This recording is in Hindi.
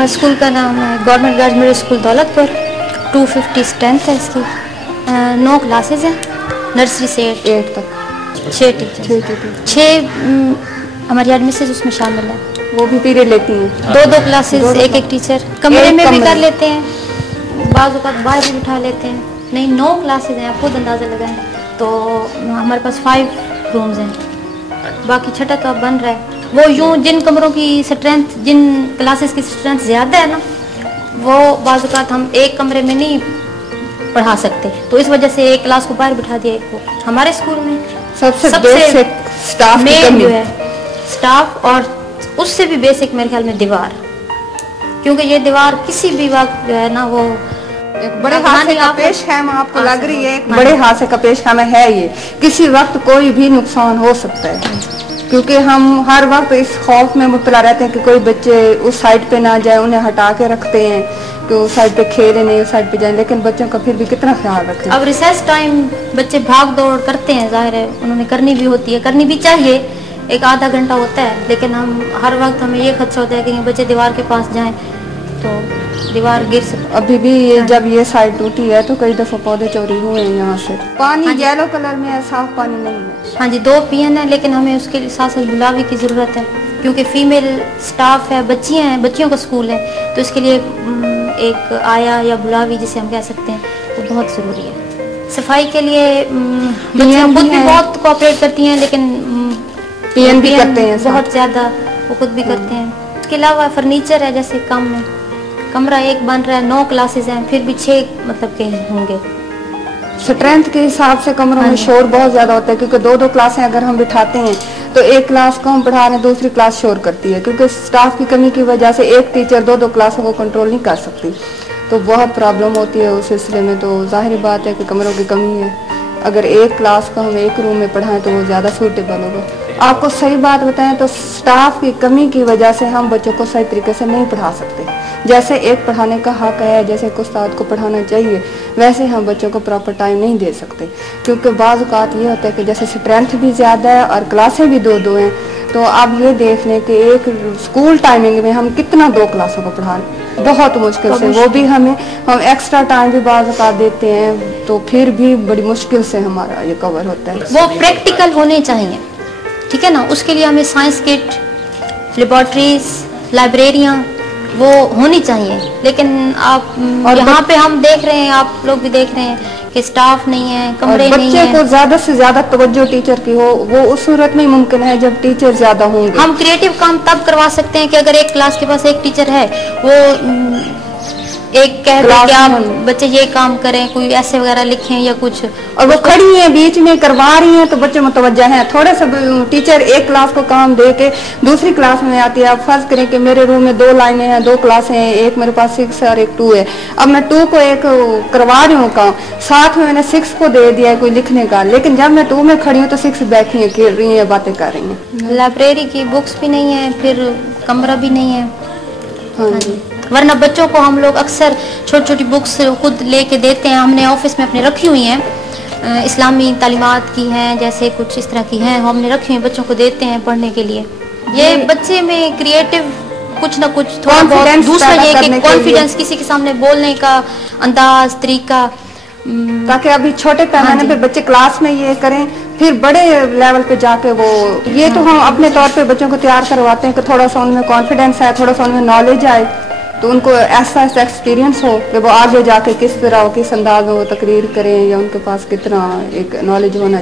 हमारे स्कूल का नाम है government girls middle school Daulatpur. 250 strength है इसकी। 9 क्लासेस हैं, नर्सरी से 8 तक। 6 टीचर, 6 हमारी यार मिसेज उसमें शामिल है, वो भी पीरियड लेती हैं। 2-2 क्लासेस, एक टीचर। कमरे में भी कर लेते हैं, बाज़ औक़ात बाहर भी बिठा लेते हैं। नहीं, 9 क्लासेस हैं, आप खुद अंदाज़ा लगाएं। तो हमारे पास 5 रूम्स हैं, बाकी छठा तो अब बन रहा है। वो यूँ जिन कमरों की स्ट्रेंथ, जिन क्लासेस की स्ट्रेंथ ज़्यादा है ना, वो बाज़ औक़ात हम एक कमरे में नहीं पढ़ा सकते, तो इस वजह से एक क्लास को बाहर बिठा दिया। एक को हमारे स्कूल में सबसे स्टाफ मेन जो है स्टाफ, और उससे भी बेसिक मेरे ख्याल में दीवार, क्योंकि ये दीवार किसी भी वक्त जो है ना वो एक बड़े हादसे का पेश है, आपको लग रही है बड़े हादसे का पेश है ये, किसी वक्त कोई भी नुकसान हो सकता है, क्योंकि हम हर वक्त इस खौफ में मुब्तला रहते हैं कि कोई बच्चे उस साइड पे ना जाए, उन्हें हटा के रखते हैं कि उस साइड पे खेले नहीं, उस साइड पे जाए, लेकिन बच्चों का फिर भी कितना ख्याल रखें। अब रिसेस टाइम बच्चे भाग दौड़ करते हैं, जाहिर है उन्होंने करनी भी होती है, करनी भी चाहिए, एक आधा घंटा होता है, लेकिन हम हर वक्त हमें ये खदशा होता है कि बच्चे दीवार के पास जाएं तो दीवार गिर सकती। अभी भी जब ये साइड टूटी है तो कई दफा पौधे चोरी हुए हैं यहाँ से। पानी येलो कलर में है, साफ पानी नहीं है। हाँ जी, 2 PN है, लेकिन हमें उसके साथ साथ गुलाबी की ज़रूरत है, क्योंकि फीमेल स्टाफ है, बच्चियाँ हैं, बच्चियों का स्कूल है, तो इसके लिए एक आया या गुलाबी जिसे हम कह सकते हैं वो बहुत ज़रूरी है। सफाई के लिए बच्चियाँ खुद भी बहुत कोऑपरेट करती हैं, लेकिन PN भी करते हैं बहुत ज़्यादा, वो खुद भी करते हैं। इसके अलावा फर्नीचर है, जैसे कम में कमरा एक बन रहा है, 9 क्लासेस हैं, फिर भी 6 मतलब के होंगे। स्ट्रेंथ के हिसाब से कमरों में शोर बहुत ज़्यादा होता है, क्योंकि 2-2 क्लासें अगर हम बिठाते हैं तो एक क्लास को हम पढ़ा रहे हैं, दूसरी क्लास शोर करती है, क्योंकि स्टाफ की कमी की वजह से एक टीचर 2-2 क्लासों को कंट्रोल नहीं कर सकती, तो बहुत प्रॉब्लम होती है उस सिलसिले में। तो जाहिर बात है कि कमरों की कमी है, अगर एक क्लास को हम एक रूम में पढ़ाएं तो वो ज़्यादा सूटेबल होगा। आपको सही बात बताएं तो स्टाफ की कमी की वजह से हम बच्चों को सही तरीके से नहीं पढ़ा सकते। जैसे एक पढ़ाने का हक है, जैसे एक उस्ताद को पढ़ाना चाहिए, वैसे हम बच्चों को प्रॉपर टाइम नहीं दे सकते, क्योंकि बाज़ औक़ात ये होता है कि जैसे स्ट्रेंथ भी ज़्यादा है और क्लासें भी 2-2 हैं, तो आप ये देख लें कि एक स्कूल टाइमिंग में हम कितना 2 क्लासों को पढ़ा लें, बहुत मुश्किल से, वो भी हम एक्स्ट्रा टाइम भी बाज़ औक़ात देते हैं, तो फिर भी बड़ी मुश्किल से हमारा ये कवर होता है। वो प्रैक्टिकल होने चाहिए, ठीक है ना, उसके लिए हमें साइंस किट, लेबॉर्ट्रीज, लाइब्रेरियाँ वो होनी चाहिए, लेकिन आप यहाँ पे हम देख रहे हैं, आप लोग भी देख रहे हैं कि स्टाफ नहीं है, कमरे नहीं है। बच्चे को ज्यादा से ज्यादा तवज्जो टीचर की हो, वो उस सूरत में मुमकिन है जब टीचर ज्यादा होंगे। हम क्रिएटिव काम तब करवा सकते हैं कि अगर एक क्लास के पास एक टीचर है, वो एक कह दे कि आप बच्चे ये काम करें, कोई ऐसे वगैरह लिखें या कुछ, और वो खड़ी हैं बीच में करवा रही हैं, तो बच्चे मुतवज्जा हैं। थोड़े से टीचर एक क्लास को काम दे के दूसरी क्लास में आती है। आप फर्ज करें कि मेरे रूम में 2 लाइनें हैं, 2 क्लासें हैं, एक मेरे पास 6 और एक 2 है। अब मैं 2 को एक करवा रही हूँ काम, साथ में मैंने 6 को दे दिया है कोई लिखने का, लेकिन जब मैं 2 में खड़ी हूँ तो 6 बैठी है, खेल रही है, बातें कर रही हैं। लाइब्रेरी की बुक्स भी नहीं है, फिर कमरा भी नहीं है। हाँ जी, वरना बच्चों को हम लोग अक्सर छोटी छोटी बुक्स खुद लेके देते हैं, हमने ऑफिस में अपने रखी हुई हैं, इस्लामी तालीमात की हैं, जैसे कुछ इस तरह की हैं, हमने रखी हुई, बच्चों को देते हैं पढ़ने के लिए। ये बच्चे में क्रिएटिव कुछ ना कुछ थोड़ा बहुत, दूसरा ये कि कॉन्फिडेंस, किसी के सामने बोलने का अंदाज, तरीका, ताकि अभी छोटे पैमाने पे बच्चे क्लास में ये करें, फिर बड़े लेवल पे जाके वो ये तो हम अपने तौर पे बच्चों को तैयार करवाते हैं कि थोड़ा सा उनमें कॉन्फिडेंस आए, थोड़ा सा उनमें नॉलेज आए, तो उनको ऐसा एक्सपीरियंस हो कि वो आगे जाके किस तरह किस अंदाज में वो तकरीर करें, या उनके पास कितना एक नॉलेज होना